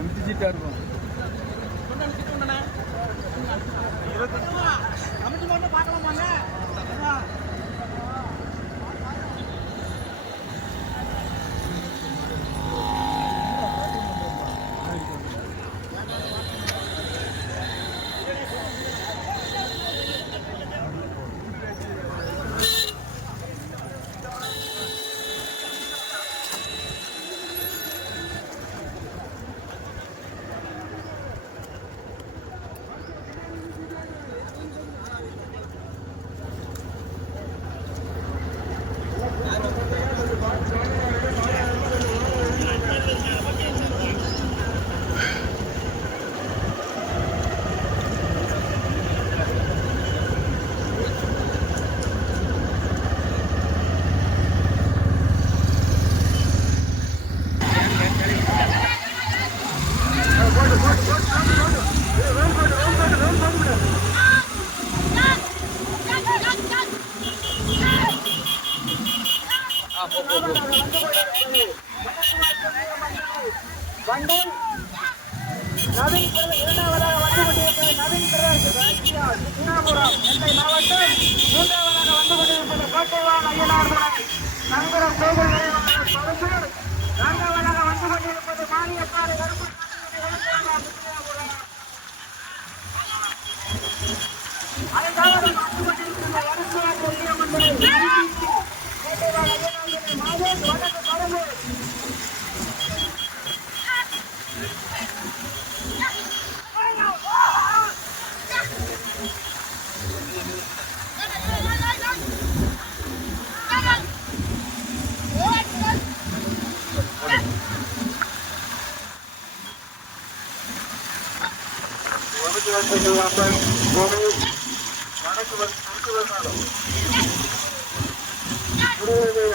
Empty சீட்டாக இருக்கும்.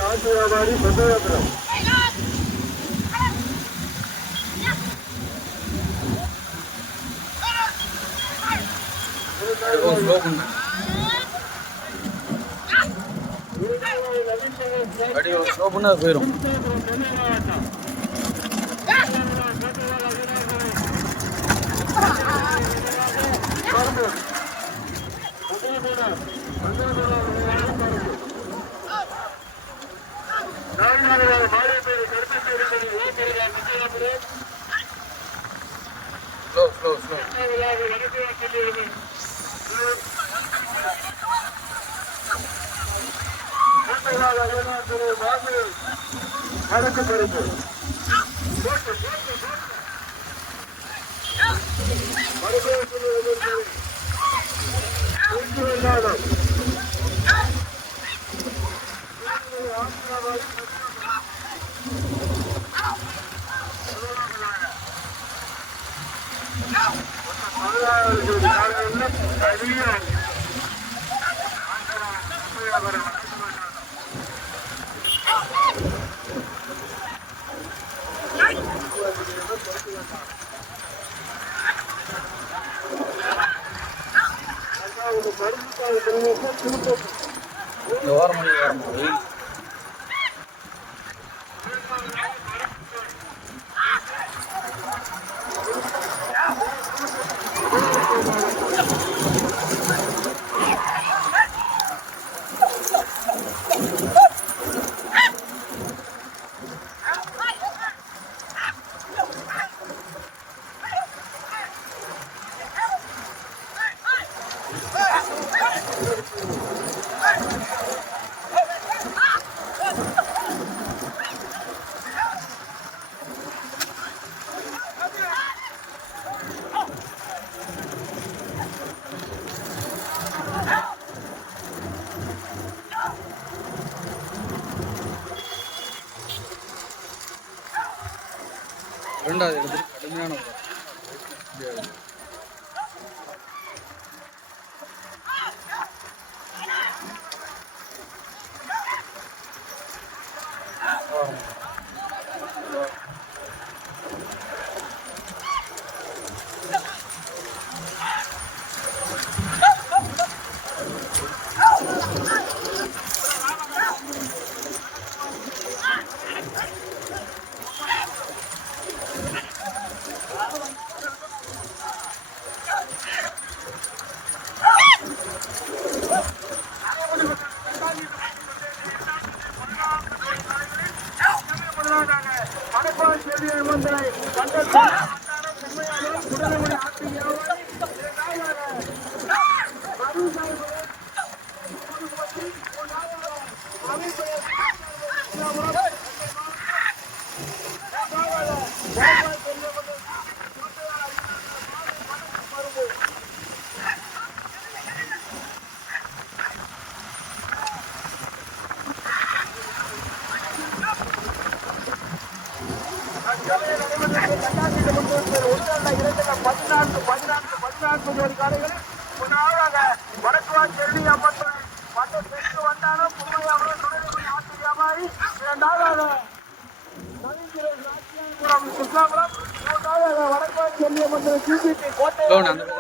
ஆசிரியவாடி பந்தயாத்திரம் போயிடும் నాయనగారు మారేపేరు కనిపించేటువంటి ఓపెరుగా విజయనప్పుడు స్లో స్లో స్లో వెనక పడుతుంది Hallelujah. Yo, armonía, armonía. இரண்டாவது இடத்துல கடுமையான போராட்டம். Oh. பதினான்கு பதினான்கு பதினான்கு ஜோடி காலைகளில் Perdón, Andrés.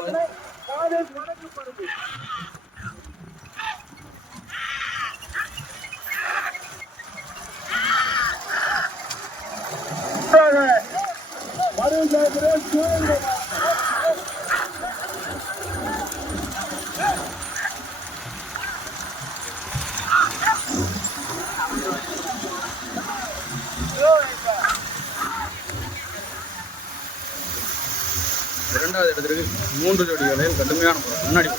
இரண்டாவது மூன்று ஜோடி வேலையில் கடுமையான போராட்டம் முன்னாடி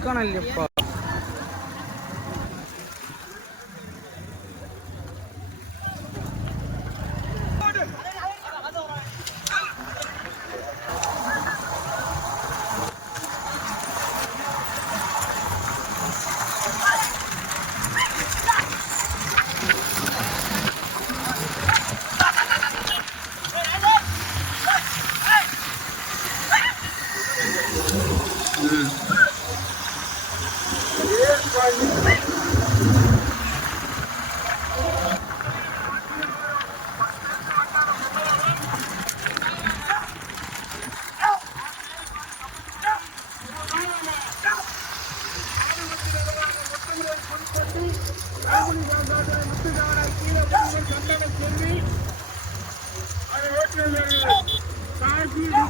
എടുക്കണല്ലേപ്പാ Mm.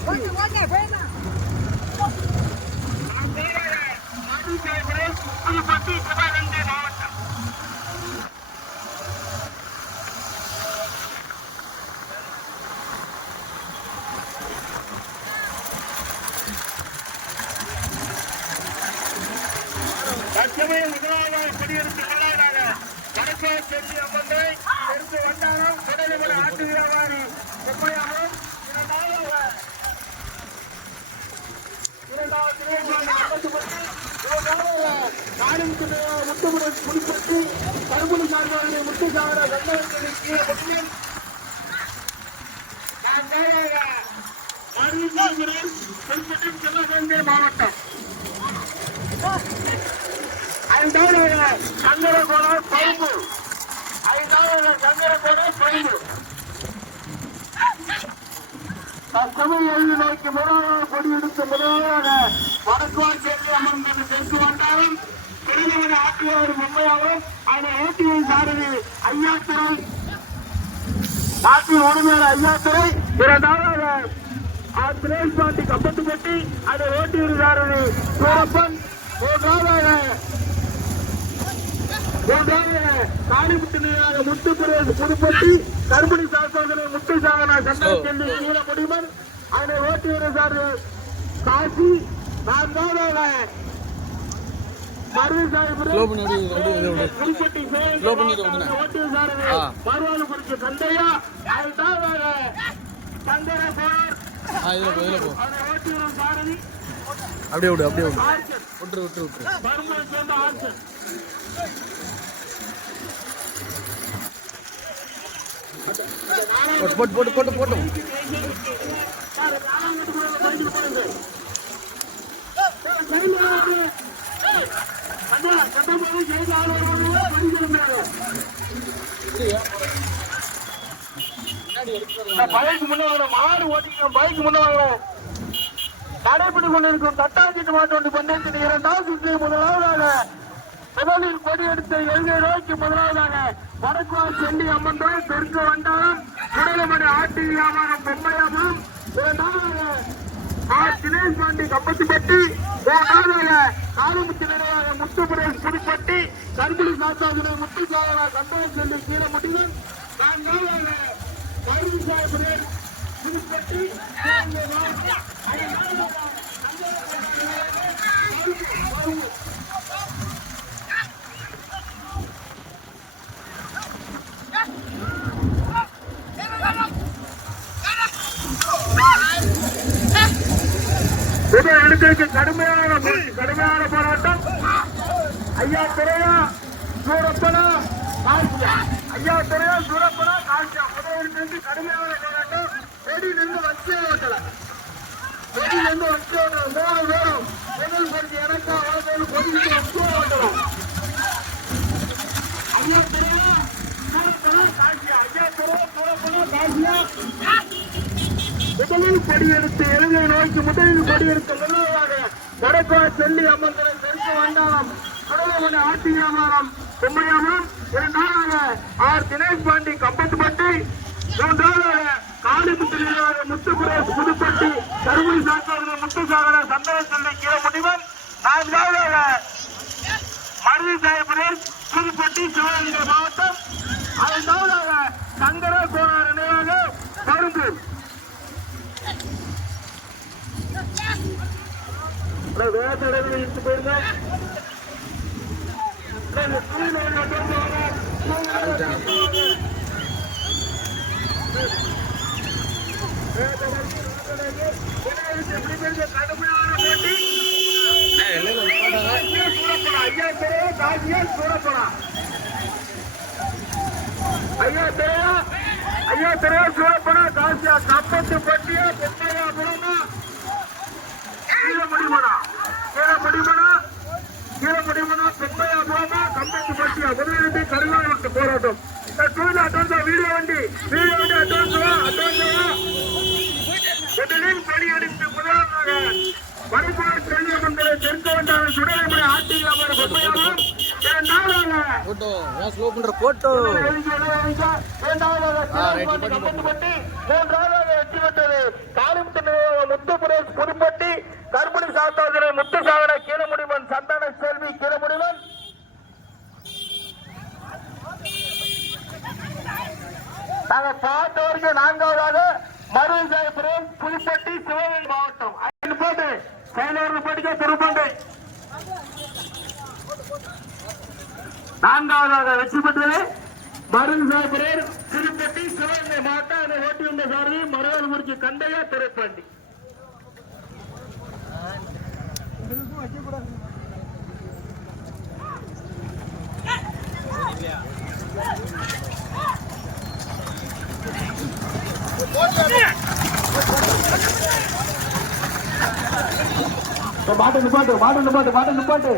I'm முத்துமுடன் குடிப்பட்டு கரும்புலி சார்பாக முத்துசாகர கண்ணவர்களை கீழே முடியும் சிவகங்கை மாவட்டம். ஐந்தாவது சங்கரகோட பைப்பு. ஐந்தாவது சங்கரகோட பைப்பு. தற்சமயம் எழுதி நோக்கி கொடியெடுத்து வடக்குவார் சேர்ந்து அமர்ந்தது தெற்கு வந்தாலும் திருநெல்வேலி ஆட்சியாளர் மும்பையாவும் அதை ஏற்றியை சாரதி ஐயாத்துறை நாட்டின் உரிமையாளர் ஐயாத்துறை இரண்டாவது திரேஷ் பாண்டி கப்பத்துப்பட்டி அதை ஓட்டியூர் சாரதி சூரப்பன் மூன்றாவது மூன்றாவது காணிமுத்து நீராக முத்துப்புரேஷ் புதுப்பட்டி கருமணி சாசோதனை முத்து சாகனா சந்தனச்செல்வி கீழமுடிமன் அதனை ஓட்டியூர் சாரதி காசி. நான்காவது அப்படியே விடு விடு. விட்டுரு போட்டு போட்டு போட்டு போட்டு போட்டோம் பைக் முன்ன வாங்க மாடு ஓட்டிக்கணும் பைக் முன்ன வாங்க நடைபெற்று கொண்டிருக்கும் தட்டாஞ்சிட்டு மாட்டு வண்டி பந்தயத்தின் இரண்டாவது சுற்று முதலாவதாக முதலில் கொடி எடுத்த எல்கை நோக்கி முதலாவதாக வடக்கு செண்டி அம்மன் தெற்கு வண்டாரம் ஆட்டி வியாபாரம் பொம்மையாபுரம் இரண்டாவதாக தினேஷ் பாண்டி கம்பத்திப்பட்டி. மூன்றாவதாக காலமுத்து நிலையாக முத்துபுரேஷ் புதுப்பட்டி கரும்புலி முத்து சாதனா கந்தவன் செல்வி கீழமுட்டிகள் நான்காவதாக கரும்பு சாயபுரேஷ் புதுப்பட்டி சிவகங்கை மாவட்டம் ஐந்தாவதாக முதல் இடத்திற்கு கடுமையான போராட்டம். ஐயா துறையா சூரப்பனா காசியா ஐயா துறையா சூரப்பனா காசியா முதலிருந்து கடுமையான போராட்டம். வெடியிலிருந்து வச்சு வெடியிலிருந்து வச்சு ஓட்டல மூணு பேரும் முதல் பரிசு எனக்கா வளர்ந்து பொதுவிட்டு வச்சு ஐயா துறையா சூரப்பனா காசியா ஐயா துறையா சூரப்பனா காசியா முதலில் கொடியெடுத்து இலங்கை நோய்க்கு முதலில் கொடியெடுத்த முதல்வர் வடக்கா செல்லி அம்மன்களை தெற்கு வண்டாரம் சுடலமணி ஆட்டி வியாபாரம் கும்மையாமம் இரண்டாவதாக ஆர். தினேஷ் பாண்டி கம்பத்துப்பட்டி. மூன்றாவதாக காளிமுத்திரியாக முத்துகுரேஷ் புதுப்பட்டி. கருமணி சாத்தாளர் முத்துசாகர சந்தன செல்வி கீழமுடிவன். நான்காவதாக மருதி சாயபுரேஷ் புதுப்பட்டி சிவகங்கை மாவட்டம். ஐந்தாவதாக சங்கர கோனார் நினைவாக பரும்பூர் வேட்டடவில் இருந்து போயிருங்க கடுமையான போட்டி எல்லையில் விட்டாங்க ஐயா தெரிய காசியா சூரப்படா ஐயா தெரிய ஐயா தெரிய சூரப்படா காசியா கம்பத்து பட்டியா பொம்மையா புறமா முதலில் படி எடுத்து முதலாவதாக வடபாடு செல்வியமந்தரை தெற்கு வந்தார சுடலைமலை ஆட்டி வியாபார பொம்மையாகும் இரண்டாவதாக போட்டோம் ஏன் ஸ்லோ பண்ணுற போட்டோ புதுப்பட்டி கருப்பணி சாத்தாதிரை முத்துசாகர கீழமுடிவன் சந்தான செல்வி கீழமுடிவன் நாங்க பார்த்த வரைக்கும் நான்காவதாக மருதாயபுரம் புதுப்பட்டி சிவகங்கை மாவட்டம் ஐந்து போட்டு செயலர் படிக்க திருப்பண்டை நான்காவதாக வெற்றி பெற்றது மருதாயபுரம் திருப்பட்டி சிவகங்கை மாவட்டம் அதை ஓட்டி வந்த சாரதி மருதல் முடிச்சு கண்டையா திருப்பண்டி. மாட்டு நிப்பாட்டு பாட்டு நிப்பாட்டு பாட்டு நிப்பாட்டு.